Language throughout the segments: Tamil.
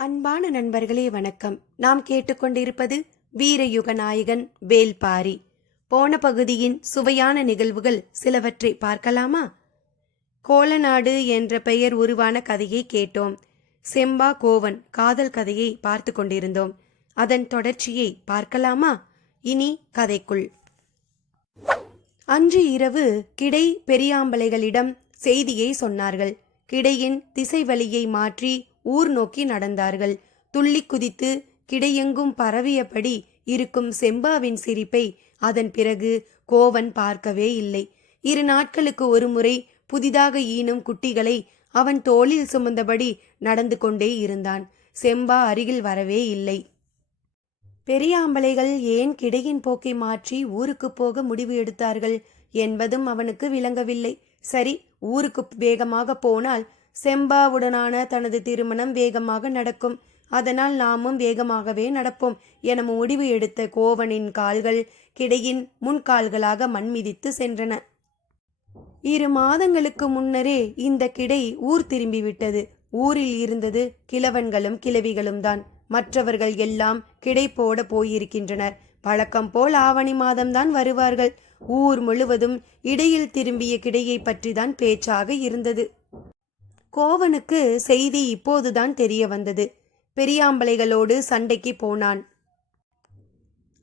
அன்பான நண்பர்களே வணக்கம். நாம் கேட்டுக்கொண்டிருப்பது வீரயுக நாயகன் வேல்பாரி. போன பகுதியின் சுவையான நிகழ்வுகள் சிலவற்றை பார்க்கலாமா? கோலநாடு என்ற பெயர் உருவான கதையை கேட்டோம். செம்பா கோவன் காதல் கதையை பார்த்து கொண்டிருந்தோம். அதன் தொடர்ச்சியை பார்க்கலாமா? இனி கதைக்குள். அன்று இரவு கிடை பெரியாம்பளைகளிடம் செய்தியை சொன்னார்கள். கிடையின் திசை வழியை மாற்றி ஊர் நோக்கி நடந்தார்கள். துள்ளி குதித்து கிடையெங்கும் பரவியபடி இருக்கும் செம்பாவின் சிரிப்பை அதன் பிறகு கோவன் பார்க்கவே இல்லை. 2 நாட்களுக்கு ஒரு முறை புதிதாக ஈனும் குட்டிகளை அவன் தோளில் சுமந்தபடி நடந்து கொண்டே இருந்தான். செம்பா அருகில் வரவே இல்லை. பெரியாம்பளைகள் ஏன் கிடையின் போக்கை மாற்றி ஊருக்கு போக முடிவு எடுத்தார்கள் என்பதும் அவனுக்கு விளங்கவில்லை. சரி, ஊருக்கு வேகமாக போனால் செம்பாவுடனான தனது திருமணம் வேகமாக நடக்கும். அதனால் நாமும் வேகமாகவே நடப்போம் என முடிவு எடுத்த கோவனின் கால்கள் கிடையின் முன்கால்களாக மண் மிதித்து சென்றன. 2 மாதங்களுக்கு முன்னரே இந்த கிடை ஊர் திரும்பிவிட்டது. ஊரில் இருந்தது கிழவன்களும் கிழவிகளும் தான். மற்றவர்கள் எல்லாம் கிடை போட போயிருக்கின்றனர். வழக்கம் போல் ஆவணி மாதம்தான் வருவார்கள். ஊர் முழுவதும் இடையில் திரும்பிய கிடையை பற்றிதான் பேச்சாக இருந்தது. கோவனுக்கு செய்தி இப்போதுதான் தெரிய வந்தது. பெரியாம்பளைகளோடு சண்டைக்கு போனான்.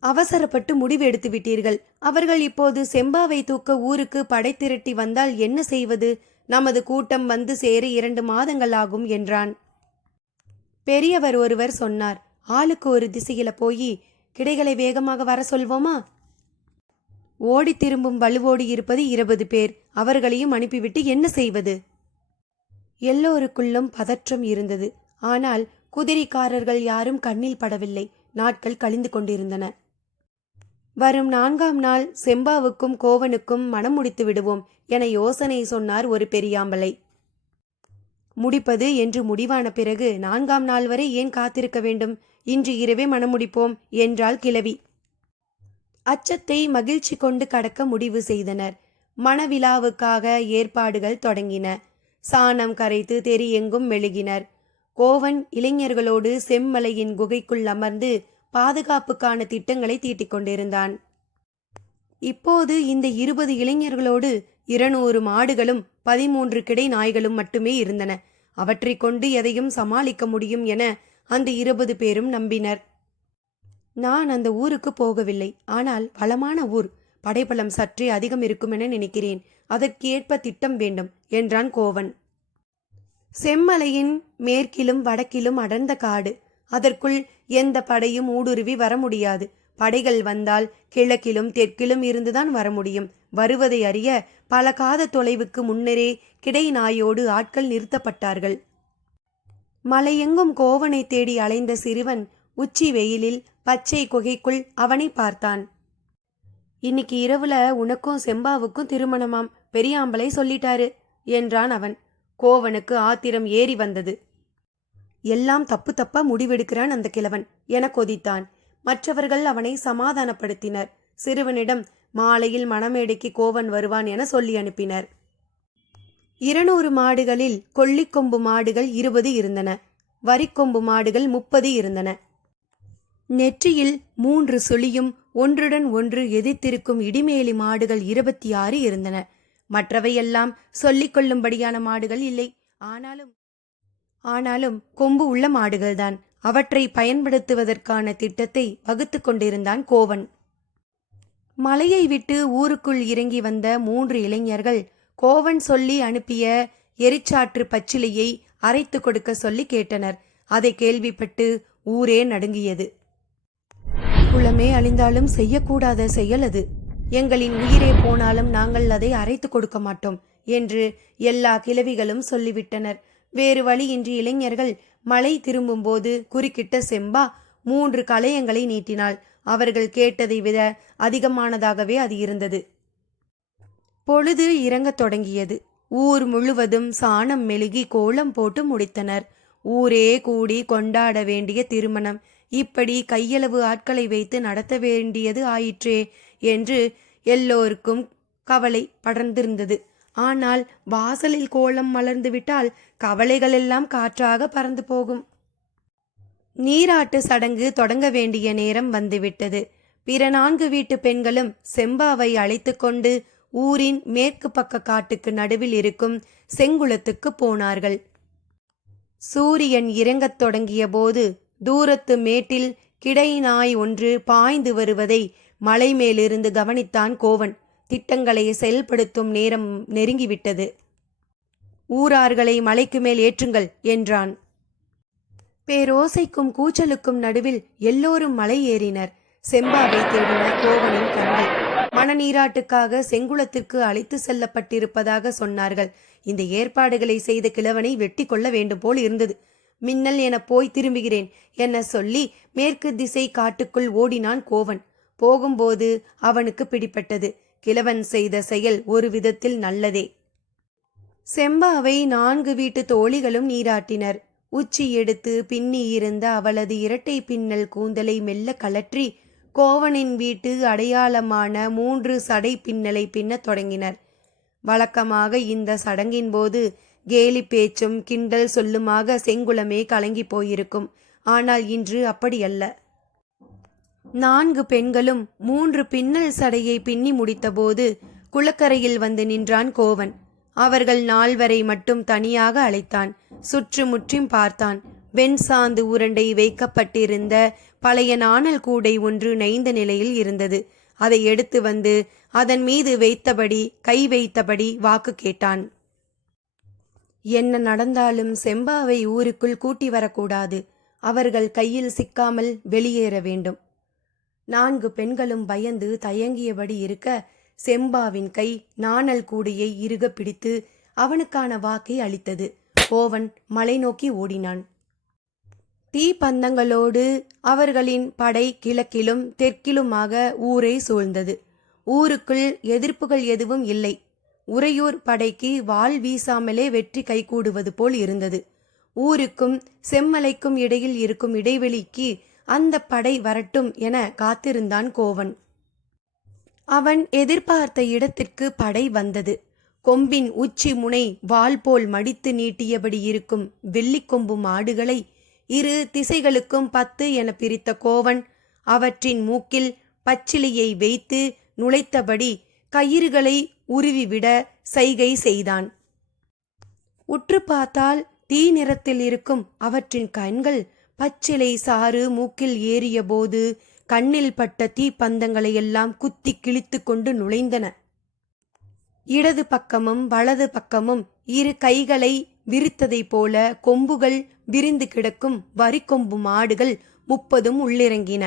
அவசரப்பட்டு முடிவு எடுத்து விட்டீர்கள். அவர்கள் இப்போது செம்பாவை தூக்க ஊருக்கு படை திரட்டி வந்தால் என்ன செய்வது? நமது கூட்டம் வந்து சேர 2 மாதங்கள் ஆகும் என்றான். பெரியவர் ஒருவர் சொன்னார், ஆளுக்கு ஒரு திசையில போய் கிடைகளை வேகமாக வர சொல்வோமா? ஓடி திரும்பும் வலுவோடு இருப்பது 20 பேர். அவர்களையும் அனுப்பிவிட்டு என்ன செய்வது? எல்லோருக்குள்ளும் பதற்றம் இருந்தது. ஆனால் குதிரைக்காரர்கள் யாரும் கண்ணில் படவில்லை. நாட்கள் கழிந்து கொண்டிருந்தன. வரும் 4ஆம் நாள் செம்பாவுக்கும் கோவனுக்கும் மனம் முடித்து விடுவோம் என யோசனை சொன்னார் ஒரு பெரியாம்பளை. முடிப்பது என்று முடிவான பிறகு 4ஆம் நாள் வரை ஏன் காத்திருக்க வேண்டும்? இன்று இரவே மனம் முடிப்போம் என்றாள் கிழவி. அச்சத்தை மகிழ்ச்சி கொண்டு கடக்க முடிவு செய்தனர். மணவிழாவுக்காக ஏற்பாடுகள் தொடங்கின. சாணம் கரைத்து தெரி எங்கும் மெழுகினர். கோவன் இளைஞர்களோடு செம்மலையின் குகைக்குள் அமர்ந்து பாதுகாப்புக்கான திட்டங்களை தீட்டிக் கொண்டிருந்தான். இப்போது இந்த 20 இளைஞர்களோடு 200 மாடுகளும் 13 கிடை நாய்களும் மட்டுமே இருந்தன. அவற்றை கொண்டு எதையும் சமாளிக்க முடியும் என அந்த 20 பேரும் நம்பினர். நான் அந்த ஊருக்கு போகவில்லை. ஆனால் வளமான ஊர், படைபலம் சற்றே அதிகம் இருக்கும் என நினைக்கிறேன். அதற்கேற்ப திட்டம் வேண்டும் என்றான் கோவன். செம்மலையின் மேற்கிலும் வடக்கிலும் அடர்ந்த காடு. அதற்குள் எந்த படையும் ஊடுருவி வர முடியாது. படைகள் வந்தால் கிழக்கிலும் தெற்கிலும் இருந்துதான் வர முடியும். வருவதை அறிய பல காத தொலைவுக்கு முன்னரே கிடை நாயோடு ஆட்கள் நிறுத்தப்பட்டார்கள். மலையெங்கும் கோவனை தேடி அலைந்த சிறுவன் உச்சி வெயிலில் பச்சை குகைக்குள் அவனை பார்த்தான். இன்னைக்கு இரவுல உனக்கும் செம்பாவுக்கும் திருமணமாம், பெரியாம்பளை சொல்லிட்டாரு என்றான் அவன். கோவனுக்கு ஆத்திரம் ஏறி வந்தது. எல்லாம் தப்பு தப்பா முடிவெடுக்கிறான் அந்த கிழவன் என கொதித்தான். மற்றவர்கள் அவனை சமாதானப்படுத்தினர். சிறுவனிடம் மாலையில் மணமேடைக்கு கோவன் வருவான் என சொல்லி அனுப்பினர். 200 மாடுகளில் கொல்லிக்கொம்பு மாடுகள் 20 இருந்தன. வரிக்கொம்பு மாடுகள் 30 இருந்தன. நெற்றியில் 3 சுழியும் ஒன்றுடன் ஒன்று எதிர்த்திருக்கும் இடிமேலி மாடுகள் 26 இருந்தன. மற்றவையெல்லாம் சொல்லிக் கொள்ளும்படியான மாடுகள் இல்லை. ஆனாலும் கொம்பு உள்ள மாடுகள்தான். அவற்றை பயன்படுத்துவதற்கான திட்டத்தை வகுத்து கொண்டிருந்தான் கோவன். மலையை விட்டு ஊருக்குள் இறங்கி வந்த 3 இளைஞர்கள் கோவன் சொல்லி அனுப்பிய எரிச்சாற்று பச்சிலையை அரைத்து கொடுக்க சொல்லி கேட்டனர். அதை கேள்விப்பட்டு ஊரே நடுங்கியது. குளமே அழிந்தாலும் செய்யக்கூடாத செயல் அது. எங்களின் உயிரே போனாலும் நாங்கள் அதை அரைத்து கொடுக்க மாட்டோம் என்று எல்லா கிழவிகளும் சொல்லிவிட்டனர். வேறு வழியின்றி இளைஞர்கள் மலை திரும்பும்போது குறுக்கிட்ட செம்பா 3 கலயங்களை நீட்டினாள். அவர்கள் கேட்டதை விட அதிகமானதாகவே அது இருந்தது. பொழுது இறங்கத் தொடங்கியது. ஊர் முழுவதும் சாணம் மெழுகி கோலம் போட்டு முடித்தனர். ஊரே கூடி கொண்டாட வேண்டிய திருமணம் இப்படி கையளவு ஆட்களை வைத்து நடத்த வேண்டியது ஆயிற்றே என்று எல்லோருக்கும் கவலை படர்ந்திருந்தது. ஆனால் வாசலில் கோலம் மலர்ந்து விட்டால் கவலைகளெல்லாம் காற்றாக பறந்து போகும். நீராட்டு சடங்கு தொடங்க வேண்டிய நேரம் வந்துவிட்டது. பிற 4 வீட்டு பெண்களும் செம்பாவை அழைத்து கொண்டு ஊரின் மேற்கு பக்க காட்டுக்கு நடுவில் இருக்கும் செங்குளத்துக்கு போனார்கள். சூரியன் இறங்கத் தொடங்கிய போது தூரத்து மேட்டில் கிடை நாய் ஒன்று பாய்ந்து வருவதை மலை மேலிருந்து கவனித்தான் கோவன். திட்டங்களை செயல்படுத்தும் நேரம் நெருங்கிவிட்டது. ஊரார்களை மலைக்கு மேல் ஏற்றுங்கள் என்றான். பேரோசைக்கும் கூச்சலுக்கும் நடுவில் எல்லோரும் மலை ஏறினர். செம்பாவை தேடின கோவனின் கண்கள். மணநீராட்டுக்காக செங்குளத்திற்கு அழைத்து செல்லப்பட்டிருப்பதாக சொன்னார்கள். இந்த ஏற்பாடுகளை செய்த கிழவனை வெட்டி கொள்ள வேண்டும் போல் இருந்தது. மின்னல் என போய் திரும்புகிறேன் என சொல்லி மேற்கு திசை காட்டுக்குள் ஓடினான் கோவன். போகும்போது அவனுக்கு பிடிப்பட்டது. கிழவன் செய்த செயல் ஒரு விதத்தில் நல்லதே. செம்பாவை 4 வீட்டு தோழிகளும் நீராட்டினர். உச்சி எடுத்து பின்னி இருந்த அவளது இரட்டை பின்னல் கூந்தலை மெல்ல கலற்றி கோவனின் வீட்டு அடையாளமான 3 சடை பின்னலை பின்னத் தொடங்கினர். வழக்கமாக இந்த சடங்கின் போது கேலி பேச்சும் கிண்டல் சொல்லுமாக செங்குளமே கலங்கி போயிருக்கும். ஆனால் இன்று அப்படியல்ல. 4 பெண்களும் 3 பின்னல் சடையை பின்னி முடித்தபோது குளக்கரையில் வந்து நின்றான் கோவன். அவர்கள் 4 மட்டும் தனியாக அழைத்தான். சுற்றுமுற்றும் பார்த்தான். வெண்சாந்து உருண்டை வைக்கப்பட்டிருந்த பழைய நாணல் கூடை ஒன்று நைந்த நிலையில் இருந்தது. அதை எடுத்து வந்து அதன் மீது வைத்தபடி கை வைத்தபடி வாக்கு கேட்டான். என்ன நடந்தாலும் செம்பாவை ஊருக்குள் கூட்டி வரக்கூடாது. அவர்கள் கையில் சிக்காமல் வெளியேற வேண்டும். 4 பெண்களும் பயந்து தயங்கியபடி இருக்க செம்பாவின் கை நாணல் கூடையை இறுக பிடித்து அவனுக்கான வாக்கை அளித்தது. கோவன் மலை நோக்கி ஓடினான். தீப்பந்தங்களோடு அவர்களின் படை கிழக்கிலும் தெற்கிலுமாக ஊரை சூழ்ந்தது. ஊருக்குள் எதிர்ப்புகள் எதுவும் இல்லை. உறையூர் படைக்கு வாள் வீசாமலே வெற்றி கைகூடுவது போல் இருந்தது. ஊருக்கும் செம்மலைக்கும் இடையில் இருக்கும் இடைவெளிக்கு அந்த படை வரட்டும் என காத்திருந்தான் கோவன். அவன் எதிர்பார்த்த இடத்திற்கு படை வந்தது. கொம்பின் உச்சி முனை வாள் போல் மடித்து நீட்டியபடி இருக்கும் வெள்ளிக்கொம்பு மாடுகளை 2 திசைகளுக்கும் 10 என பிரித்த கோவன் அவற்றின் மூக்கில் பச்சிலையை வைத்து நுழைத்தபடி கயிறுகளை உருவிவிட சைகை செய்தான். உற்று பார்த்தால் தீ நிறத்தில் இருக்கும் அவற்றின் கண்கள் பச்சிலை சாறு மூக்கில் ஏறிய போது கண்ணில் பட்ட தீப்பந்தங்களை எல்லாம் குத்தி கிழித்து கொண்டு நுழைந்தன. இடது பக்கமும் வலது பக்கமும் 2 கைகளை விரித்ததை போல கொம்புகள் விரிந்து கிடக்கும் வரிக்கொம்பு மாடுகள் 30 உள்ளிறங்கின.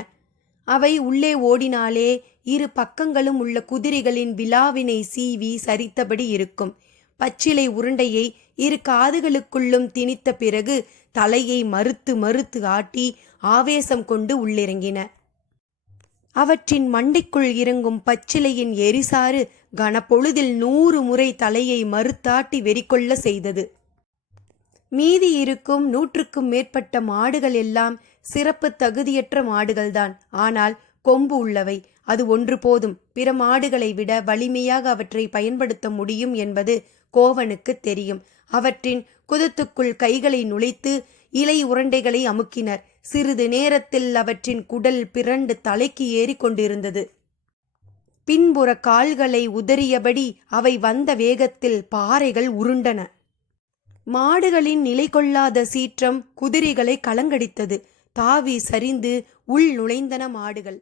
அவை உள்ளே ஓடினாலே 2 பக்கங்களும் உள்ள குதிரைகளின் விலாவினை சீவி சரித்தபடி இருக்கும். பச்சிலை உருண்டையை 2 காதுகளுக்குள்ளும் திணித்த பிறகு தலையை மறுத்து மறுத்து ஆட்டி ஆவேசம் கொண்டு உள்ளிறங்கின. அவற்றின் மண்டைக்குள் இறங்கும் பச்சிலையின் எரிசாறு கனப்பொழுதில் 100 முறை தலையை மறுத்தாட்டி வெறிகொள்ள செய்தது. மீதி இருக்கும் 100க்கும் மேற்பட்ட மாடுகள் எல்லாம் சிறப்பு தகுதியற்ற மாடுகள்தான். ஆனால் கொம்பு உள்ளவை. அது ஒன்று போதும். பிற மாடுகளை விட வலிமையாக அவற்றை பயன்படுத்த முடியும் என்பது கோவனுக்கு தெரியும். அவற்றின் குதத்துக்குள் கைகளை நுழைத்து இலை உருண்டைகளை அமுக்கினர். சிறிது நேரத்தில் அவற்றின் குடல் பிறண்டு தலைக்கு ஏறி கொண்டிருந்தது. பின்புற கால்களை உதறியபடி அவை வந்த வேகத்தில் பாறைகள் உருண்டன. மாடுகளின் நிலை கொள்ளாத சீற்றம் குதிரைகளை கலங்கடித்தது. தாவி சரிந்து உள் நுழைந்தன மாடுகள்.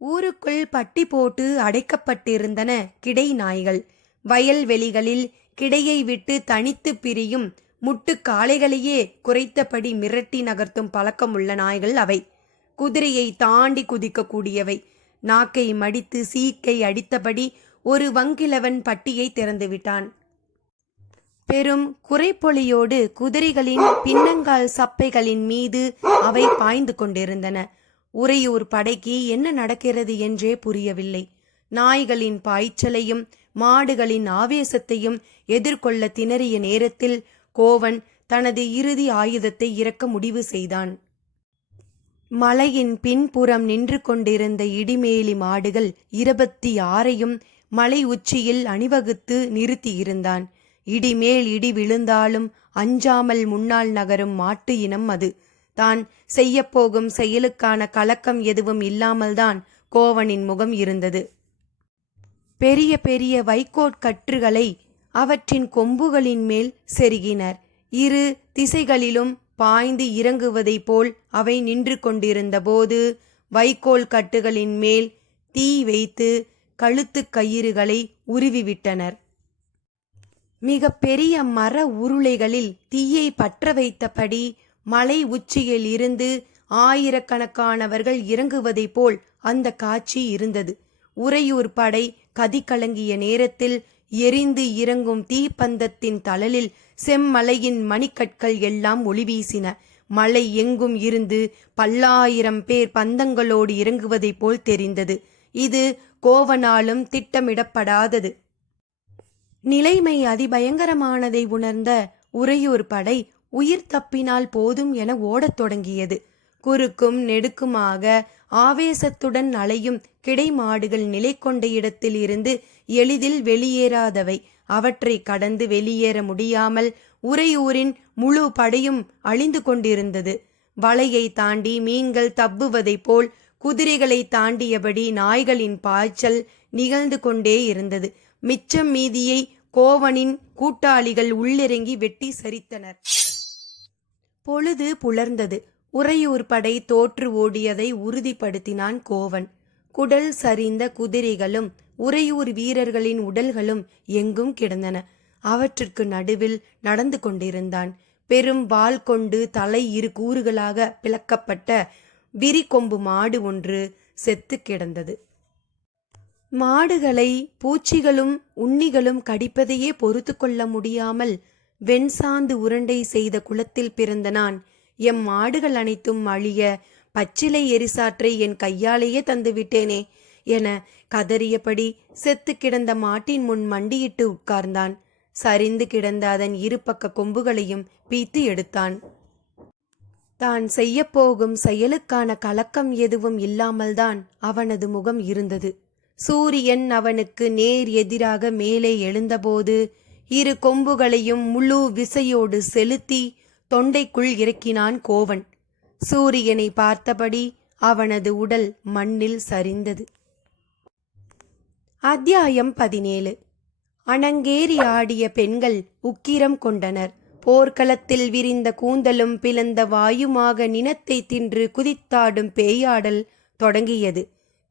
ஊருக்குள் பட்டி போட்டு அடைக்கப்பட்டிருந்தன கிடை நாய்கள். வயல்வெளிகளில் கிடையை விட்டு தனித்து பிரியும் முட்டு காளைகளையே குறைத்தபடி மிரட்டி நகர்த்தும் பழக்கமுள்ள நாய்கள் அவை. குதிரையை தாண்டி குதிக்கக்கூடியவை. நாக்கை மடித்து சீக்கை அடித்தபடி ஒரு வங்கிலவன் பட்டியை திறந்துவிட்டான். பெரும் குறைப்பொலியோடு குதிரைகளின் பின்னங்கால் சப்பைகளின் மீது அவை பாய்ந்து கொண்டிருந்தன. உறையூர் படைக்கு என்ன நடக்கிறது என்றே புரியவில்லை. நாய்களின் பாய்ச்சலையும் மாடுகளின் ஆவேசத்தையும் எதிர்கொள்ள திணறிய நேரத்தில் கோவன் தனது இறுதி ஆயுதத்தை இறக்க முடிவு செய்தான். மலையின் பின்புறம் நின்று கொண்டிருந்த இடிமேலி மாடுகள் 26ஐயும் மலை உச்சியில் அணிவகுத்து நிறுத்தியிருந்தான். இடிமேல் இடி விழுந்தாலும் அஞ்சாமல் முன்னால் நகரும் மாட்டு இனம் அது. தான் செய்யப்போகும் செயலுக்கான கலக்கம் எதுவும் இல்லாமல்தான் கோவனின் முகம் இருந்தது. பெரிய பெரிய வைக்கோற்கற்றுகளை அவற்றின் கொம்புகளின் மேல் செருகினர். இரு திசைகளிலும் பாய்ந்து இறங்குவதைப் போல் அவை நின்று கொண்டிருந்த போது வைக்கோல் கட்டுகளின் மேல் தீ வைத்து கழுத்துக் கயிறுகளை உருவிவிட்டனர். மிக பெரிய மர உருளைகளில் தீயை பற்ற வைத்தபடி மலை உச்சியில் இருந்து ஆயிரக்கணக்கானவர்கள் இறங்குவதைப் போல் அந்த காட்சி இருந்தது. உறையூர் படை கதிகலங்கிய நேரத்தில் எரிந்து இறங்கும் தீப்பந்தத்தின் தழலில் செம்மலையின் மணிக்கற்கள் எல்லாம் ஒளி வீசின. மலை எங்கும் இருந்து பல்லாயிரம் பேர் பந்தங்களோடு இறங்குவதைப் போல் தெரிந்தது. இது கோவனாலும் திட்டமிடப்படாதது. நிலைமை அதிபயங்கரமானதை உணர்ந்த உறையூர் படை உயிர் தப்பினால் போதும் என ஓடத் தொடங்கியது. குறுக்கும் நெடுக்குமாக ஆவேசத்துடன் அலையும் கிடைமாடுகள் நிலை கொண்ட இடத்தில் இருந்து எளிதில் வெளியேறாதவை. அவற்றை கடந்து வெளியேற முடியாமல் உறையூரின் முழு படையும் அழிந்து கொண்டிருந்தது. வலையை தாண்டி மீன்கள் தப்புவதைப் போல் குதிரைகளை தாண்டியபடி நாய்களின் பாய்ச்சல் நிகழ்ந்து கொண்டே இருந்தது. மிச்சம் மீதியை கோவனின் கூட்டாளிகள் உள்ளிறங்கி வெட்டி சரித்தனர். பொழுது புலர்ந்தது. உறையூர் படை தோற்று ஓடியதை உறுதிப்படுத்தினான் கோவன். குடல் சரிந்த குதிரைகளும் உறையூர் வீரர்களின் உடல்களும் எங்கும் கிடந்தன. அவற்றிற்கு நடுவில் நடந்து கொண்டிருந்தான். பெரும் வாள் கொண்டு தலை இரு கூறுகளாக பிளக்கப்பட்ட விரிகொம்பு மாடு ஒன்று செத்து கிடந்தது. மாடுகளை பூச்சிகளும் உண்ணிகளும் கடிப்பதையே பொறுத்து கொள்ள முடியாமல் வெண்சாந்து உருண்டை செய்த குலத்தில் பிறந்த நான் எம் மாடுகள் அனைத்தும் அழிய பச்சிலை எரிசாற்றை என் கையாலேயே தந்துவிட்டேனே என கதறியபடி செத்து கிடந்த மாட்டின் முன் மண்டியிட்டு உட்கார்ந்தான். சரிந்து கிடந்த அதன் இரு பக்க கொம்புகளையும் பீத்து எடுத்தான். தான் செய்யப்போகும் செயலுக்கான கலக்கம் எதுவும் இல்லாமல்தான் அவனது முகம் இருந்தது. சூரியன் அவனுக்கு நேர் எதிராக மேலே எழுந்தபோது இரு கொம்புகளையும் முழு விசையோடு செலுத்தி தொண்டைக்குள் இறக்கினான் கோவன். சூரியனை பார்த்தபடி அவனது உடல் மண்ணில் சரிந்தது. அத்தியாயம் 17. அணங்கேறி ஆடிய பெண்கள் உக்கிரம் கொண்டனர். போர்க்களத்தில் விரிந்த கூந்தலும் பிளந்த வாயுமாக நினத்தை தின்று குதித்தாடும் பேயாடல் தொடங்கியது.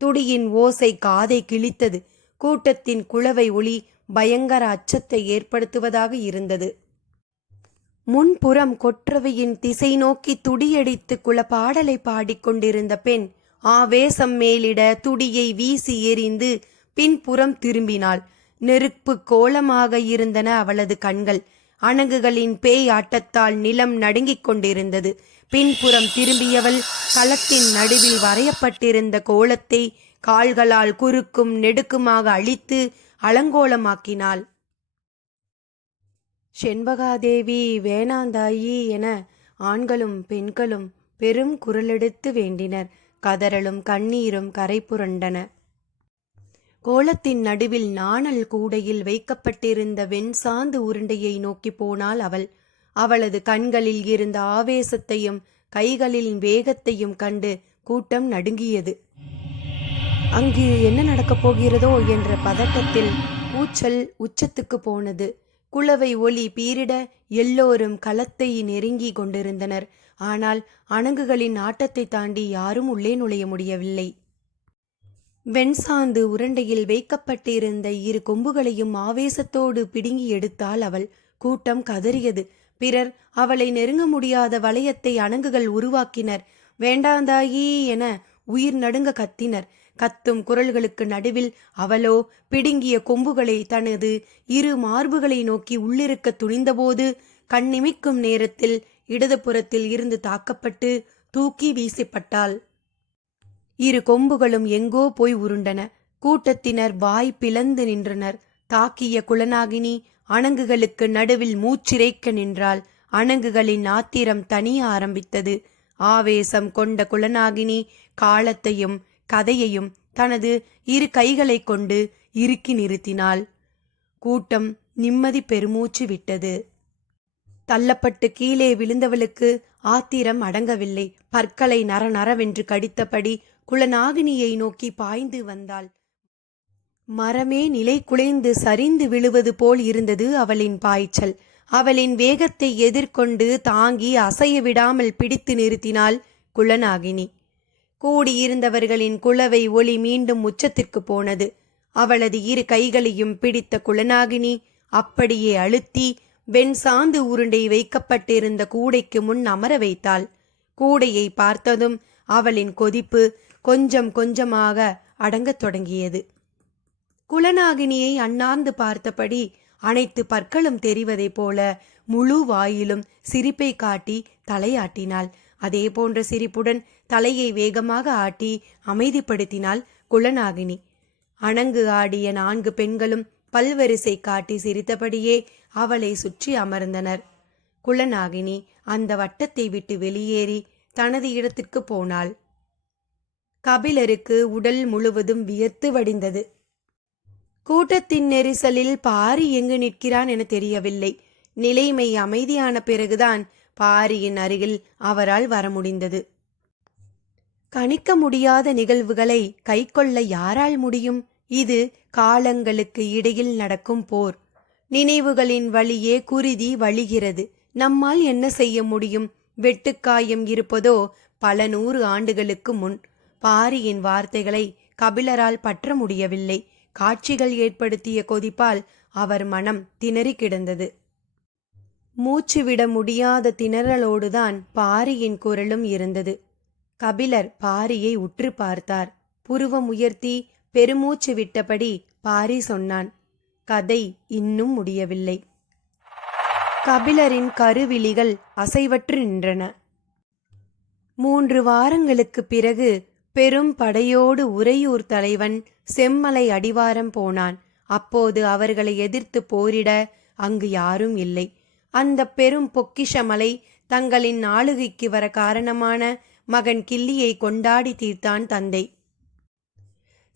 துடியின் ஓசை காதை கிழித்தது. கூட்டத்தின் குளவை ஒளி பயங்கர அச்சத்தை ஏற்படுத்துவதாக இருந்தது. முன்புறம் கொற்றவையின் திசை நோக்கி துடியடித்து குலப்பாடலை பாடிக்கொண்டிருந்த பெண் ஆவேசம் மேலிட துடியை வீசி எறிந்து பின்புறம் திரும்பினாள். நெருப்பு கோலமாக இருந்தன அவளது கண்கள். அணங்குகளின் பேய் ஆட்டத்தால் நிலம் நடுங்கிக் கொண்டிருந்தது. பின்புறம் திரும்பியவள் களத்தின் நடுவில் வரையப்பட்டிருந்த கோலத்தை கால்களால் குறுக்கும் நெடுக்குமாக அழித்து அலங்கோலமாக்கினாள். செண்பகாதேவி வேணாந்தாயி என ஆண்களும் பெண்களும் பெரும் குரலெடுத்து வேண்டினர். கதறலும் கண்ணீரும் கரை புரண்டன. கோலத்தின் நடுவில் நாணல் கூடையில் வைக்கப்பட்டிருந்த வெண்சாந்து உருண்டையை நோக்கி போனாள் அவள். அவளது கண்களில் இருந்த ஆவேசத்தையும் கைகளின் வேகத்தையும் கண்டு கூட்டம் நடுங்கியது. அங்கு என்ன நடக்கப் போகிறதோ என்ற பதட்டத்தில் கூச்சல் உச்சத்துக்கு போனது. குளவை ஒலி பீரிட எல்லோரும் களத்தை நெருங்கி கொண்டிருந்தனர். ஆனால் அணங்குகளின் ஆட்டத்தை தாண்டி யாரும் உள்ளே நுழைய முடியவில்லை. வெண்சாந்து உருண்டையில் வைக்கப்பட்டிருந்த இரு கொம்புகளையும் ஆவேசத்தோடு பிடுங்கி எடுத்தாள் அவள். கூட்டம் கதறியது. பிறர் அவளை நெருங்க முடியாத வளையத்தை அணங்குகள் உருவாக்கினர். வேண்டாந்தாயி என உயிர் நடுங்க கத்தினர். கத்தும் குரல்களுக்கு நடுவில் அவளோ பிடுங்கிய கொம்புகளை தனது இரு மார்புகளை நோக்கி உள்ளிருக்க துணிந்தபோது கண்ணிமிக்கும் நேரத்தில் இடதுபுறத்தில் இருந்து தாக்கப்பட்டு தூக்கி வீசப்பட்டாள். இரு கொம்புகளும் எங்கோ போய் உருண்டன. கூட்டத்தினர் வாய் பிளந்து நின்றனர். தாக்கிய குலநாகினி அணங்குகளுக்கு நடுவில் மூச்சிறைக்க நின்றாள். அணங்குகளின் ஆத்திரம் தனிய ஆரம்பித்தது. ஆவேசம் கொண்ட குலநாகினி காலத்தையும் கதையையும் தனது இரு கைகளை கொண்டு இறுக்கி நிறுத்தினாள். கூட்டம் நிம்மதி பெருமூச்சு விட்டது. தள்ளப்பட்டு கீழே விழுந்தவளுக்கு ஆத்திரம் அடங்கவில்லை. பற்களை நரநரவென்று கடித்தபடி குலநாகினியை நோக்கி பாய்ந்து வந்தாள். மரமே நிலை குலைந்து சரிந்து விழுவது போல் இருந்தது அவளின் பாய்ச்சல். அவளின் வேகத்தை எதிர்கொண்டு தாங்கி அசைய விடாமல் பிடித்து நிறுத்தினாள் குலநாகினி. கூடியிருந்தவர்களின் குலவை ஒளி மீண்டும் உச்சத்திற்கு போனது. அவளது இரு கைகளையும் பிடித்த குலநாகினி அப்படியே அழுத்தி வெண் சாந்து உருண்டை வைக்கப்பட்டிருந்த கூடைக்கு முன் அமர வைத்தாள். கூடையை பார்த்ததும் அவளின் கொதிப்பு கொஞ்சம் கொஞ்சமாக அடங்கத் தொடங்கியது. குலநாகினியை அண்ணாந்து பார்த்தபடி அனைத்து பற்களும் தெரிவதைப் போல முழு வாயிலும் சிரிப்பை காட்டி தலையாட்டினாள். அதே போன்ற சிரிப்புடன் தலையை வேகமாக ஆட்டி அமைதிப்படுத்தினாள் குலநாகினி. அணங்கு ஆடிய 4 பெண்களும் பல்வரிசை காட்டி சிரித்தபடியே அவளை சுற்றி அமர்ந்தனர். குலநாகினி அந்த வட்டத்தை விட்டு வெளியேறி தனது இடத்திற்கு போனாள். கபிலருக்கு உடல் முழுவதும் வியர்த்து வடிந்தது. கூட்டத்தின் நெரிசலில் பாரி எங்கு நிற்கிறான் என தெரியவில்லை. நிலைமை அமைதியான பிறகுதான் பாரியின் அருகில் அவரால் வர முடிந்தது. கணிக்க முடியாத நிகழ்வுகளை கைக்கொள்ள யாரால் முடியும்? இது காலங்களுக்கு இடையில் நடக்கும் போர். நினைவுகளின் வழியே குருதி வழிகிறது. நம்மால் என்ன செய்ய முடியும்? வெட்டுக்காயம் இருப்பதோ பல 100 ஆண்டுகளுக்கு முன். பாரியின் வார்த்தைகளை கபிலரால் பற்ற முடியவில்லை. காட்சிகள் ஏற்படுத்திய கொதிப்பால் அவர் மனம் திணறி கிடந்தது. மூச்சுவிட முடியாத திணறலோடுதான் பாரியின் குரலும் இருந்தது. கபிலர் பாரியை உற்று பார்த்தார். புருவம் உயர்த்தி பெருமூச்சு விட்டபடி பாரி சொன்னான், கதை இன்னும் முடியவில்லை. கபிலரின் கருவிழிகள் அசைவற்று நின்றன. 3 வாரங்களுக்குப் பிறகு பெரும் படையோடு உறையூர் தலைவன் செம்மலை அடிவாரம் போனான். அப்போது அவர்களை எதிர்த்து போரிட அங்கு யாரும் இல்லை. அந்த பெரும் பொக்கிஷமலை தங்களின் ஆளுகைக்கு வர காரணமான மகன் கிள்ளியை கொண்டாடி தீர்த்தான் தந்தை.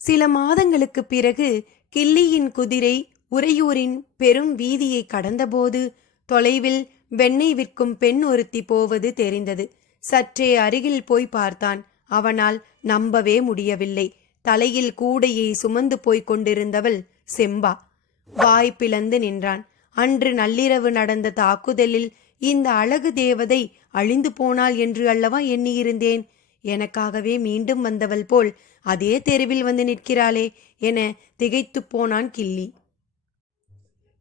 சில மாதங்களுக்கு பிறகு கிள்ளியின் குதிரை உறையூரின் பெரும் வீதியை கடந்தபோது தொலைவில் வெண்ணெய் விற்கும் பெண் ஒருத்தி போவது தெரிந்தது. சற்றே அருகில் போய் பார்த்தான். அவனால் நம்பவே முடியவில்லை. தலையில் கூடையை சுமந்து போய்க் கொண்டிருந்தவள் செம்பா. வாய் பிளந்து நின்றான். அன்று நள்ளிரவு நடந்த தாக்குதலில் இந்த அழகு தேவதை அழிந்து போனாள் என்று அல்லவா எண்ணியிருந்தேன். எனக்காகவே மீண்டும் வந்தவள் போல் அதே தெருவில் வந்து நிற்கிறாளே என திகைத்து போனான் கிள்ளி.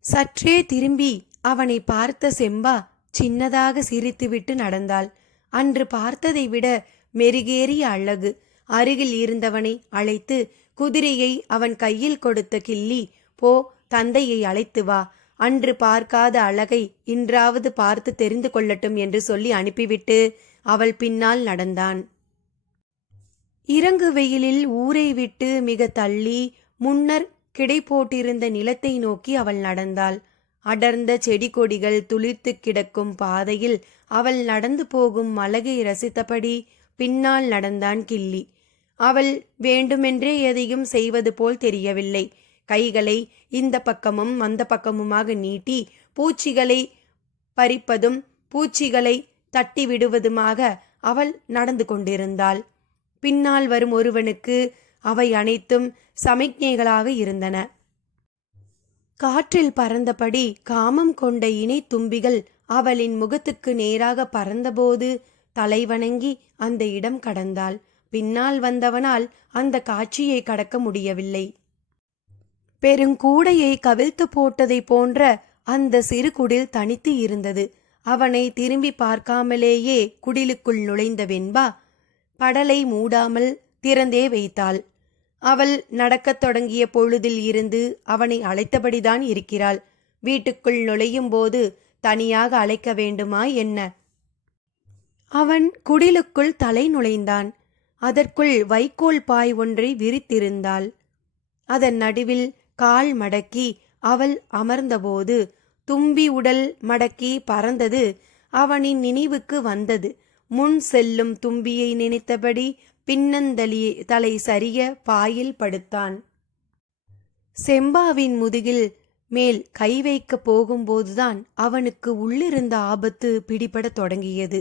சற்றே திரும்பி அவனை பார்த்த செம்பா சின்னதாக சிரித்துவிட்டு நடந்தாள். அன்று பார்த்ததை விட மெருகேறிய அழகு. அருகில் இருந்தவனை அழைத்து குதிரையை அவன் கையில் கொடுத்த கிள்ளி, போ, தந்தையை அழைத்து வா. அன்று பார்க்காத அழகை இன்றாவது பார்த்து தெரிந்து கொள்ளட்டும் என்று சொல்லி அனுப்பிவிட்டு அவள் பின்னால் நடந்தான். இறங்கு வெயிலில் ஊரை விட்டு மிக தள்ளி முன்னர் கிடை போட்டிருந்த நிலத்தை நோக்கி அவள் நடந்தாள். அடர்ந்த செடி கொடிகள் துளிர்த்து கிடக்கும் பாதையில் அவள் நடந்து போகும் அழகை ரசித்தபடி பின்னால் நடந்தான் கிள்ளி. அவள் வேண்டுமென்றே எதையும் செய்வது போல் தெரியவில்லை. கைகளை இந்த பக்கமும் அந்த பக்கமுமாக நீட்டி பூச்சிகளை பறிப்பதும் பூச்சிகளை தட்டி விடுவதுமாக அவள் நடந்து கொண்டிருந்தாள். பின்னால் வரும் ஒருவனுக்கு அவை அனைத்தும் சமிக்ஞைகளாக இருந்தன. காற்றில் பறந்தபடி காமம் கொண்ட இணை தும்பிகள் அவளின் முகத்துக்கு நேராக பறந்தபோது தலைவணங்கி அந்த இடம் கடந்தாள். பின்னால் வந்தவனால் அந்த காட்சியை கடக்க முடியவில்லை. பெருங்கூடையை கவிழ்த்து போட்டதை போன்ற அந்த சிறு குடில் தனித்து இருந்தது. அவனை திரும்பி பார்க்காமலேயே குடிலுக்குள் நுழைந்த வெண்பா படலை மூடாமல் திறந்தே வைத்தாள். அவள் நடக்கத் தொடங்கிய பொழுதில் இருந்து அவனை அழைத்தபடிதான் இருக்கிறாள். வீட்டுக்குள் நுழையும் போது தனியாக அழைக்க வேண்டுமா என்ன? அவன் குடிலுக்குள் தலை நுழைந்தான். அதற்குள் வைக்கோல் பாய் ஒன்றை விரித்திருந்தாள். அதன் நடுவில் கால் மடக்கி அவள் அமர்ந்தபோது தும்பி உடல் மடக்கி பறந்தது அவனின் நினைவுக்கு வந்தது. முன் செல்லும் தும்பியை நினைத்தபடி தலை சரிய பாயில் படுத்தான். செம்பாவின் முதுகில் மேல் கை வைக்க போகும்போதுதான் அவனுக்கு உள்ளிருந்த ஆபத்து பிடிபடத் தொடங்கியது.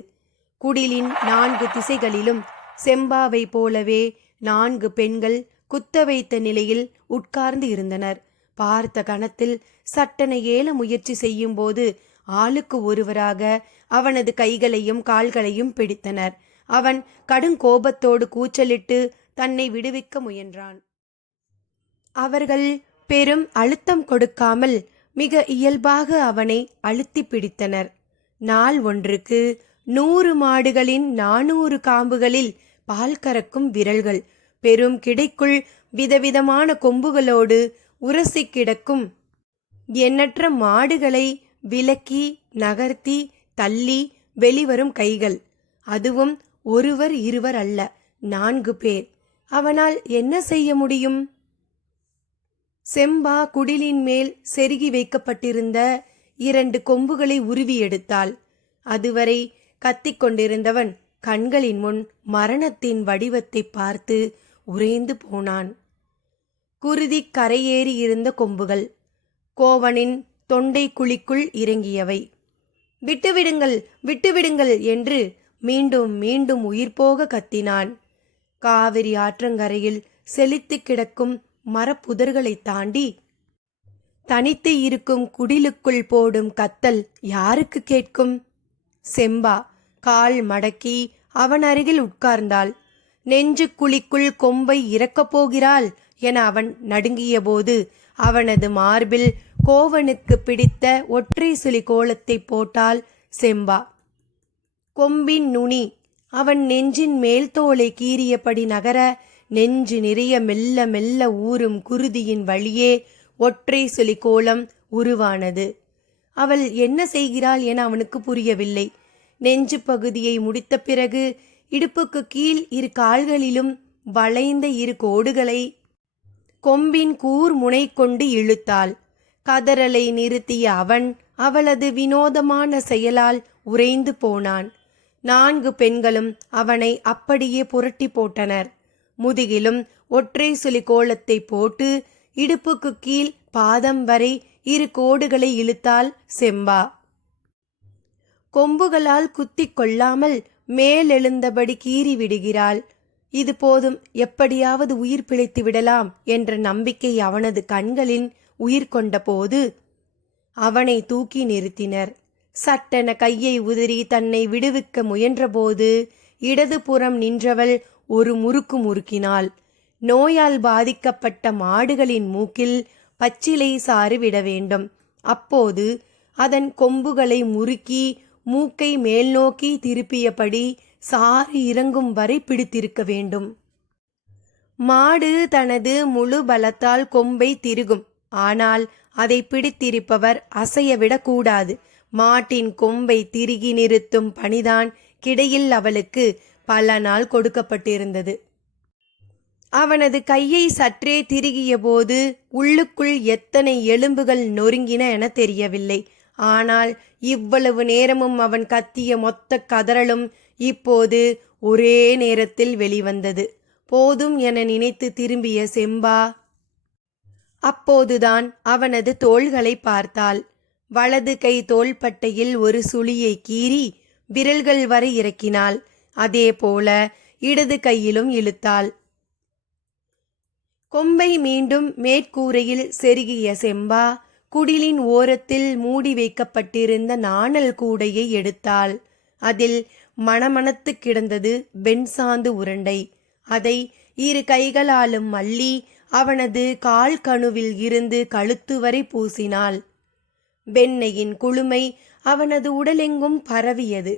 குடிலின் 4 திசைகளிலும் செம்பாவை போலவே 4 பெண்கள் குத்த வைத்த நிலையில் உட்கார்ந்து இருந்தனர். பார்த்த கணத்தில் சட்டென ஏல முயற்சி செய்யும் போது ஆளுக்கு ஒருவராக அவனது கைகளையும் கால்களையும் பிடித்தனர். அவன் கடுங்கோபத்தோடு கூச்சலிட்டு தன்னை விடுவிக்க முயன்றான். அவர்கள் பெரும் அழுத்தம் கொடுக்காமல் மிக இயல்பாக அவனை அழுத்தி பிடித்தனர். நாள் ஒன்றுக்கு 100 மாடுகளின் 400 காம்புகளில் பால் கறக்கும் விரல்கள், பெரும் கிடைக்குள் விதவிதமான கொம்புகளோடு உரசி கிடக்கும் எண்ணற்ற மாடுகளை விலக்கி நகர்த்தி தள்ளி வெளிவரும் கைகள், அதுவும் ஒருவர் இருவர் அல்ல, 4 பேர். அவனால் என்ன செய்ய முடியும்? செம்பா குடிலின் மேல் செருகி வைக்கப்பட்டிருந்த 2 கொம்புகளை உருவி எடுத்தாள். அதுவரை கத்திக் கொண்டிருந்தவன் கண்களின் முன் மரணத்தின் வடிவத்தை பார்த்து உறைந்து போனான். குருதி கரையேறி இருந்த கொம்புகள் கோவனின் தொண்டை குழிக்குள் இறங்கியவை. விட்டுவிடுங்கள், விட்டுவிடுங்கள் என்று மீண்டும் மீண்டும் உயிர் போக கத்தினான். காவிரி ஆற்றங்கரையில் செழித்து கிடக்கும் மரப்புதர்களை தாண்டி தனித்து இருக்கும் குடிலுக்குள் போடும் கத்தல் யாருக்கு கேட்கும்? செம்பா கால் மடக்கி அவன் அருகில் உட்கார்ந்தாள். நெஞ்சு குழிக்குள் கொம்பை இறக்கப் போகிறாள் என அவன் நடுங்கிய போது அவனது மார்பில் கோவனுக்கு பிடித்த ஒற்றை சுழி கோலத்தை போட்டாள் செம்பா. கொம்பின் நுனி அவன் நெஞ்சின் மேல் தோலை கீறியபடி நகர நெஞ்சு நிறைய மெல்ல மெல்ல ஊறும் குருதியின் வழியே ஒற்றை சுழி கோலம் உருவானது. அவள் என்ன செய்கிறாள் என அவனுக்கு புரியவில்லை. நெஞ்சு பகுதியை முடித்த பிறகு இடுப்புக்கு கீழ் 2 கால்களிலும் வளைந்த 2 கோடுகளை கொம்பின் கூர் முனை கொண்டு இழுத்தாள். கதறலை நிறுத்திய அவன் அவளது வினோதமான செயலால் உறைந்து போனான். 4 பெண்களும் அவனை அப்படியே புரட்டி போட்டனர். முதுகிலும் ஒற்றை சுழி கோலத்தை போட்டு இடுப்புக்கு கீழ் பாதம் வரை 2 கோடுகளை இழுத்தாள் செம்பா. கொம்புகளால் குத்திக் கொள்ளாமல் மேலெழுந்தபடி கீறி விடுகிறாள். இது போதும், எப்படியாவது உயிர் பிழைத்து விடலாம் என்ற நம்பிக்கை அவனது கண்களில் உயிர் கொண்ட போது அவனை தூக்கி நிறுத்தினர். சட்டென கையை உதறி தன்னை விடுவிக்க முயன்றபோது இடதுபுறம் நின்றவள் ஒரு முறுக்கு முறுக்கினாள். நோயால் பாதிக்கப்பட்ட மாடுகளின் மூக்கில் பச்சிலை சாறு விட வேண்டும். அப்போது அதன் கொம்புகளை முறுக்கி மூக்கை மேல் நோக்கி திருப்பியபடி சாறு இறங்கும் வரை பிடித்திருக்க வேண்டும். மாடு தனது முழு பலத்தால் கொம்பை திருகும். ஆனால் அதை பிடித்திருப்பவர் அசையவிடக்கூடாது. மாட்டின் கொம்பை திருகி நிறுத்தும் பணிதான் கிடையில் அவளுக்கு பல நாள் கொடுக்கப்பட்டிருந்தது. அவனது கையை சற்றே திருகிய போது உள்ளுக்குள் எத்தனை எலும்புகள் நொறுங்கின என தெரியவில்லை. ஆனால் இவ்வளவு நேரமும் அவன் கத்திய மொத்த கதறலும் இப்போது ஒரே நேரத்தில் வெளிவந்தது. போதும் என நினைத்து திரும்பிய செம்பா அப்போதுதான் அவனது தோள்களை பார்த்தாள். வலது கை தோள்பட்டையில் ஒரு சுழியை கீறி விரல்கள் வரை இறக்கினாள். அதே போல இடது கையிலும் இழுத்தாள். கொம்பை மீண்டும் மேற்கூரையில் செருகிய செம்பா குடிலின் ஓரத்தில் மூடி வைக்கப்பட்டிருந்த நாணல் கூடையை எடுத்தாள். அதில் மணமணத்து கிடந்தது வெண்சாந்து உருண்டை. அதை 2 கைகளாலும் அள்ளி அவனது கால் கணுவில் இருந்து கழுத்து வரை பூசினாள். வெண்ணெயின் குளுமை அவனது உடலெங்கும் பரவியது.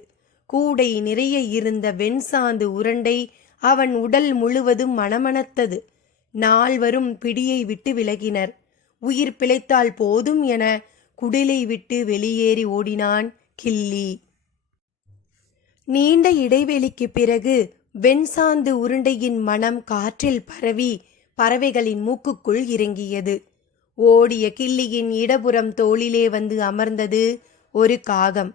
கூடை நிறைய இருந்த வெண்சாந்து உருண்டை அவன் உடல் முழுவதும் மணமணத்தது. 4 பிடியை விட்டு விலகினர். உயிர் பிழைத்தால் போதும் என குடிலை விட்டு வெளியேறி ஓடினான் கிள்ளி. நீண்ட இடைவெளிக்கு பிறகு வெண்சாந்து உருண்டையின் மனம் காற்றில் பரவி பறவைகளின் மூக்குக்குள் இறங்கியது. ஓடிய கிள்ளியின் இடப்புறம் தோளிலே வந்து அமர்ந்தது ஒரு காகம்.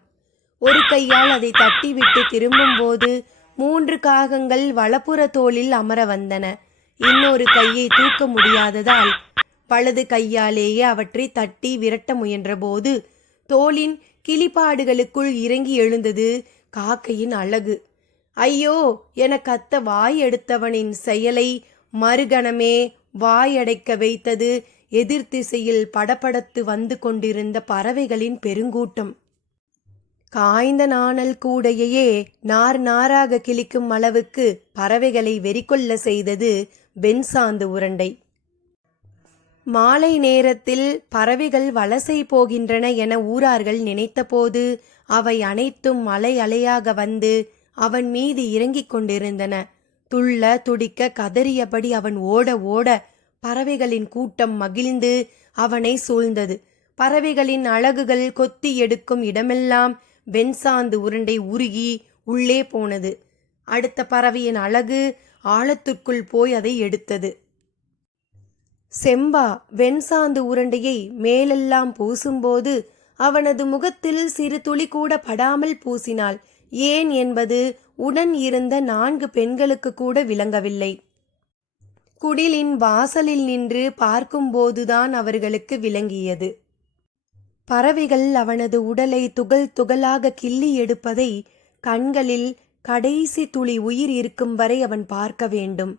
ஒரு கையால் அதை தட்டிவிட்டு திரும்பும்போது 3 காகங்கள் வலப்புற தோளில் அமர வந்தன. இன்னொரு கையை தூக்க முடியாததால் வலது கையாலேயே அவற்றை தட்டி விரட்ட முயன்றபோது தோளின் கிளிப்பாடுகளுக்குள் இறங்கி எழுந்தது காக்கையின் அழகு. ஐயோ என கத்த வாய் எடுத்தவனின் செயலை மறுகணமே வாயடைக்க வைத்தது எதிர்த்திசையில் படபடத்து வந்து கொண்டிருந்த பறவைகளின் பெருங்கூட்டம். காய்ந்த நாணல் கூடையே நார் நாராக கிழிக்கும் அளவுக்கு பறவைகளை வெறிகொள்ள செய்தது வெண்சாந்து உருண்டை. மாலை நேரத்தில் பறவைகள் வலசை போகின்றன என ஊரார்கள் நினைத்தபோது அவை அனைத்தும் அலை அலையாக வந்து அவன் மீது இறங்கிக் கொண்டிருந்தன. துள்ள துடிக்க கதறியபடி அவன் ஓட ஓட பறவைகளின் கூட்டம் மகிழ்ந்து அவனை சூழ்ந்தது. பறவைகளின் அழகுகள் கொத்தி எடுக்கும் இடமெல்லாம் வெண்சாந்து உருண்டை உருகி உள்ளே போனது. அடுத்த பறவையின் அழகு ஆழத்திற்குள் போய் அதை எடுத்தது. செம்பா வெண்சாந்து உருண்டையை மேலெல்லாம் பூசும்போது அவனது முகத்தில் சிறு துளி கூட படாமல் பூசினாள். ஏன் என்பது உடன் இருந்த 4 பெண்களுக்கு கூட விளங்கவில்லை. குடிலின் வாசலில் நின்று பார்க்கும்போதுதான் அவர்களுக்கு விளங்கியது. பறவைகள் அவனது உடலை துகள் துகளாக கிள்ளி எடுப்பதை கண்களில் கடைசி துளி உயிர் இருக்கும் வரை அவன் பார்க்க வேண்டும்.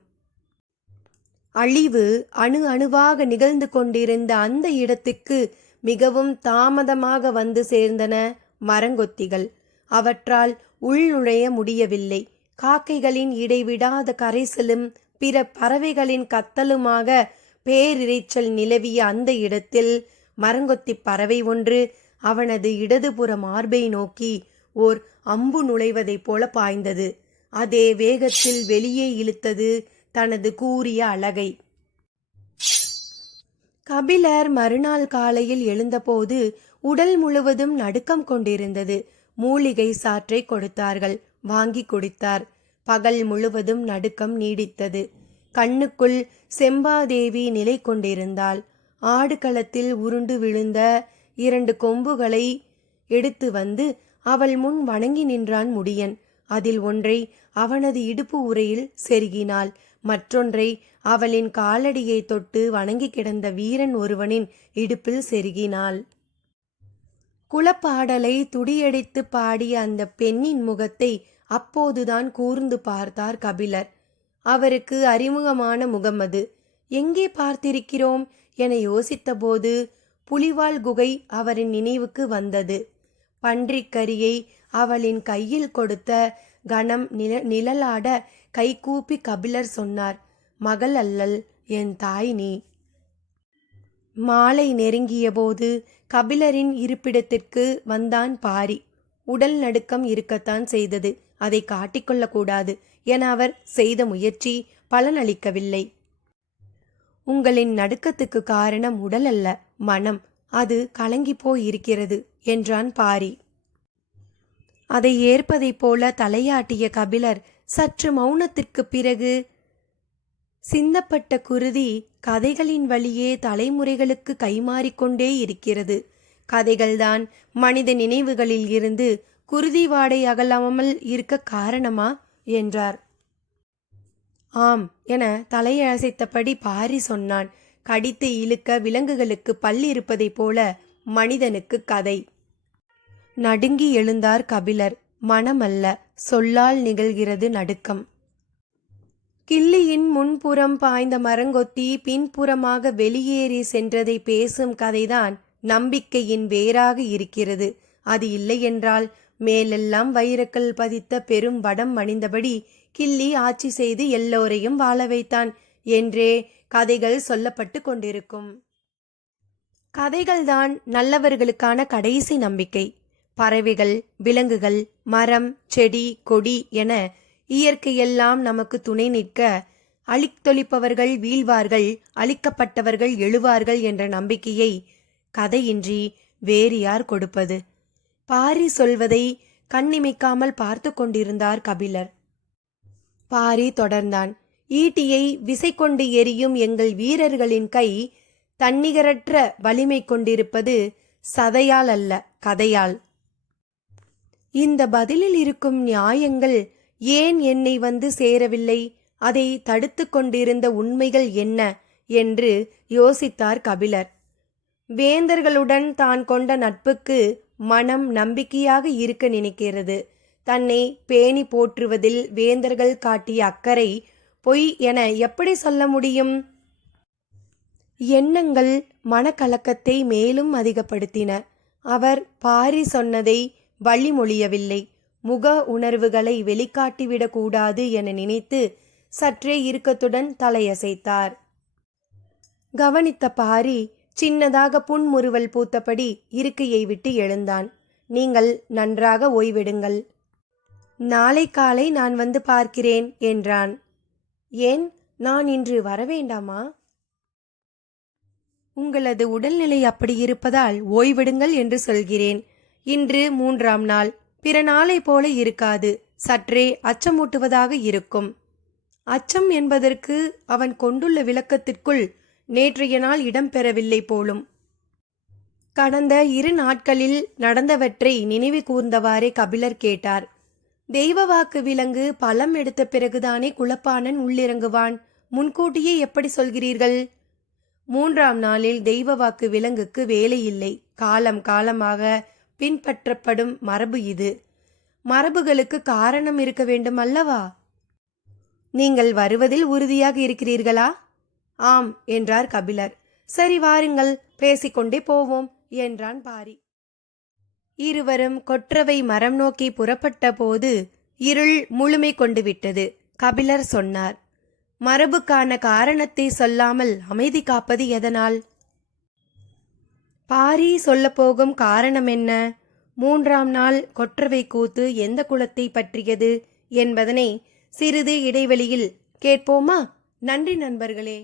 அழிவு அணு அணுவாக நிகழ்ந்து கொண்டிருந்த அந்த இடத்துக்கு மிகவும் தாமதமாக வந்து சேர்ந்தன மரங்கொத்திகள். அவற்றால் உள்நுழைய முடியவில்லை. காக்கைகளின் இடைவிடாத கரைசலும் பிற பறவைகளின் கத்தலுமாக பேரிரைச்சல் நிலவிய அந்த இடத்தில் மரங்கொத்தி பறவை ஒன்று அவனது இடதுபுற மார்பை நோக்கி ஓர் அம்பு நுழைவதைப் போல பாய்ந்தது. அதே வேகத்தில் வெளியே இழுத்தது தனது கூரிய அலகை. கபிலர் மறுநாள் காலையில் எழுந்தபோது உடல் முழுவதும் நடுக்கம் கொண்டிருந்தது. மூலிகை சாற்றை கொடுத்தார்கள், வாங்கி குடித்தார். பகல் முழுவதும் நடுக்கம் நீடித்தது. கண்ணுக்குள் செம்பாதேவி நிலை கொண்டிருந்தாள். ஆடுகளத்தில் உருண்டு விழுந்த 2 கொம்புகளை எடுத்து வந்து அவள் முன் வணங்கி நின்றான் முடியன். அதில் ஒன்றை அவனது இடுப்பு உறையில் செருகினாள், மற்றொன்றை அவளின் காலடியை தொட்டு வணங்கி கிடந்த வீரன் ஒருவனின் இடுப்பில் செருகினாள். குலப்பாடலை துடியடித்து பாடிய அந்த பெண்ணின் முகத்தை அப்போதுதான் கூர்ந்து பார்த்தார் கபிலர். அவருக்கு அறிமுகமான முகம் அது. எங்கே பார்த்திருக்கிறோம் என யோசித்தபோது புலிவால் குகை அவரின் நினைவுக்கு வந்தது. பன்றிக்கரியை அவளின் கையில் கொடுத்த கணம் நிழலாட கைகூப்பி கபிலர் சொன்னார், மகள் அல்லல், என் தாய் நீ. மாலை நெருங்கிய போது கபிலரின் இருப்பிடத்திற்கு வந்தான் பாரி. உடல் நடுக்கம் இருக்கத்தான் செய்தது. அதை காட்டிக்கொள்ளக்கூடாது என அவர் செய்த முயற்சி பலனளிக்கவில்லை. உங்களின் நடுக்கத்துக்கு காரணம் உடல் அல்ல, மனம். அது கலங்கி போயிருக்கிறது என்றான் பாரி. அதை ஏற்பதைப் போல தலையாட்டிய கபிலர் சற்று மௌனத்திற்கு பிறகு, சிந்தப்பட்ட குருதி கதைகளின் வழியே தலைமுறைகளுக்கு கைமாறிக்கொண்டே இருக்கிறது. கதைகள்தான் மனித நினைவுகளில் இருந்து குருதி வாடை அகலாமல் இருக்க காரணமா என்றார். ஆம் என தலையசைத்தபடி பாரி சொன்னான். கடித்து இழுக்க விலங்குகளுக்கு பல் இருப்பதைப் போல மனிதனுக்கு கதை. நடுங்கி எழுந்தார் கபிலர். மனமல்ல, சொல்லால் நிகழ்கிறது நடுக்கம். கிள்ளியின் முன்புறம் பாய்ந்த மரங்கொத்தி பின்புறமாக வெளியேறி சென்றதை பேசும் கதைதான் நம்பிக்கையின் வேறாக இருக்கிறது. அது இல்லையென்றால் மேலெல்லாம் வைரக்கல் பதித்த பெரும் வடம் அணிந்தபடி கிள்ளி ஆட்சி செய்து எல்லோரையும் வாழ வைத்தான் என்றே கதைகள் சொல்லப்பட்டு கொண்டிருக்கும். கதைகள்தான் நல்லவர்களுக்கான கடைசி நம்பிக்கை. பறவைகள், விலங்குகள், மரம், செடி, கொடி என இயற்கையெல்லாம் நமக்கு துணை நிற்க அழித்தொழிப்பவர்கள் வீழ்வார்கள், அழிக்கப்பட்டவர்கள் எழுவார்கள் என்ற நம்பிக்கையை கதையின்றி வேறு யார் கொடுப்பது? பாரி சொல்வதை கண்ணிமைக்காமல் பார்த்து கொண்டிருந்தார் கபிலர். பாரி தொடர்ந்தான். ஈட்டியை விசை கொண்டு எரியும் எங்கள் வீரர்களின் கை தன்னிகரற்ற வலிமை கொண்டிருப்பது சதையால் அல்ல, கதையால். இந்த பதிலில் இருக்கும் நியாயங்கள் ஏன் என்னை வந்து சேரவில்லை? அதை தடுத்து கொண்டிருந்த உண்மைகள் என்ன என்று யோசித்தார் கபிலர். வேந்தர்களுடன் தான் கொண்ட நட்புக்கு மனம் நம்பிக்கையாக இருக்க நினைக்கிறது. தன்னை பேணி போற்றுவதில் வேந்தர்கள் காட்டிய அக்கறை பொய் என எப்படி சொல்ல முடியும்? எண்ணங்கள் மனக்கலக்கத்தை மேலும் அதிகப்படுத்தின. அவர் பாரி சொன்னதை வழிமொழியவில்லை. முக உணர்வுகளை வெளிக்காட்டிவிடக் கூடாது என நினைத்து சற்றே இறுக்கத்துடன் தலையசைத்தார். கவனித்த பாரி சின்னதாக புன்முறுவல் பூத்தபடி இருக்கையை விட்டு எழுந்தான். நீங்கள் நன்றாக ஓய்வெடுங்கள். நாளை காலை நான் வந்து பார்க்கிறேன் என்றான். ஏன், நான் இன்று வரவேண்டாமா? உங்களது உடல்நிலை அப்படி இருப்பதால் ஓய்வெடுங்கள் என்று சொல்கிறேன். இன்று 3ஆம் நாள், பிற நாளை போல இருக்காது. சற்றே அச்சமூட்டுவதாக இருக்கும். அச்சம் என்பதற்கு அவன் கொண்டுள்ள விளக்கத்திற்குள் நேற்றைய நாள் இடம்பெறவில்லை போலும். கடந்த 2 நாட்களில் நடந்தவற்றை நினைவு கூர்ந்தவாறே கபிலர் கேட்டார். தெய்வ வாக்கு விலங்கு பலம் எடுத்த பிறகுதானே குலப்பாணன் உள்ளிறங்குவான். முன்கூட்டியே எப்படி சொல்கிறீர்கள்? 3ஆம் நாளில் தெய்வ வாக்கு விலங்குக்கு வேலை இல்லை. காலம் காலமாக பின்பற்றப்படும் மரபு இது. மரபுகளுக்கு காரணம் இருக்க வேண்டும் அல்லவா? நீங்கள் வருவதில் உறுதியாக இருக்கிறீர்களா? ஆம் என்றார் கபிலர். சரி, வாருங்கள், பேசிக்கொண்டே போவோம் என்றான் பாரி. இருவரும் கொற்றவை மரம் நோக்கி புறப்பட்ட போது இருள் முழுமை கொண்டு விட்டது. கபிலர் சொன்னார், மரபுக்கான காரணத்தை சொல்லாமல் அமைதி காப்பது எதனால்? பாரி சொல்லப்போகும் காரணம் என்ன? 3ஆம் நாள் கொற்றவை கூத்து எந்த குலத்தை பற்றியது என்பதனை சிறிது இடைவெளியில் கேட்போமா? நன்றி நண்பர்களே.